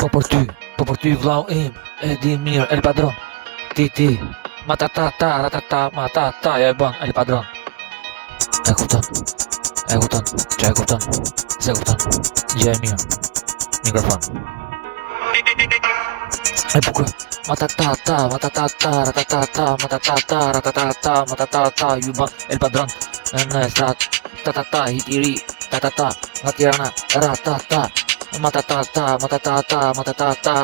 Po për ty vllau im, e di mirë El Padron. Ti, matatata, ratata, matata, ja e bën El Padron. E kupton, që e kupton, se kupton, gjë e mirë, mikrofon. E bukur, matatata, matatata, ju bën El Padron. Në strat, tatata, hit I ri, tatata, nga Tirana, ratata. Matatata, matatata.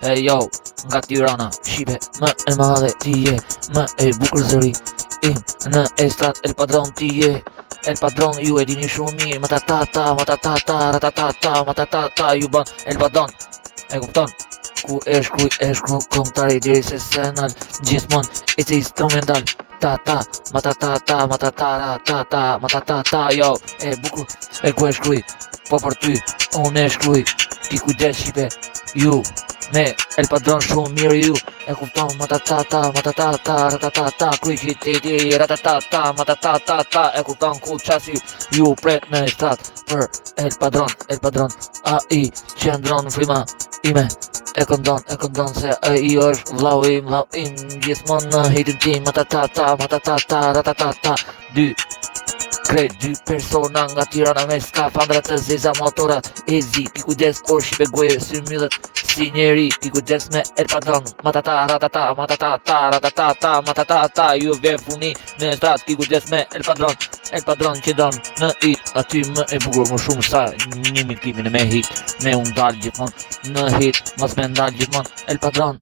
E jo, nga Tirana, Shqipe, më e madhe ti je, më e bukur zëri im, në estrat El Padron ti je. El Padron ju e dini shumë mirë, matatata, matatata, ju bën El Padron. E kupton? Ku e shkruj kontari deri se senal, gjithmon e të instrumental. Matatata, jo, e bukur, e ku e shkruj, po për ty, unë e shkruj, ti kujdes Shqipe, ju, me El Padron shumë mirë ju, e kupton, matatata, kruj qiteti, matatata, e kupton ku qasi ju pret në strat për El Padron, a I qëndron frima ime, e këndon se a I është vllau im, gjithmon në hitin tim, matatata, dy persona nga Tirana me skafandra të zeza motorat ezi, ki kujdes por Shqipe goje si myllet si njeri, ki kujdes me El Padron, matatata, ju vjen funi në strat, ki kujdes me El Padron që don në it, aty më e bukur më shumë sa një kimin me hit, me unë dal gjithmon në hit, mos me ndal gjithmon El Padron.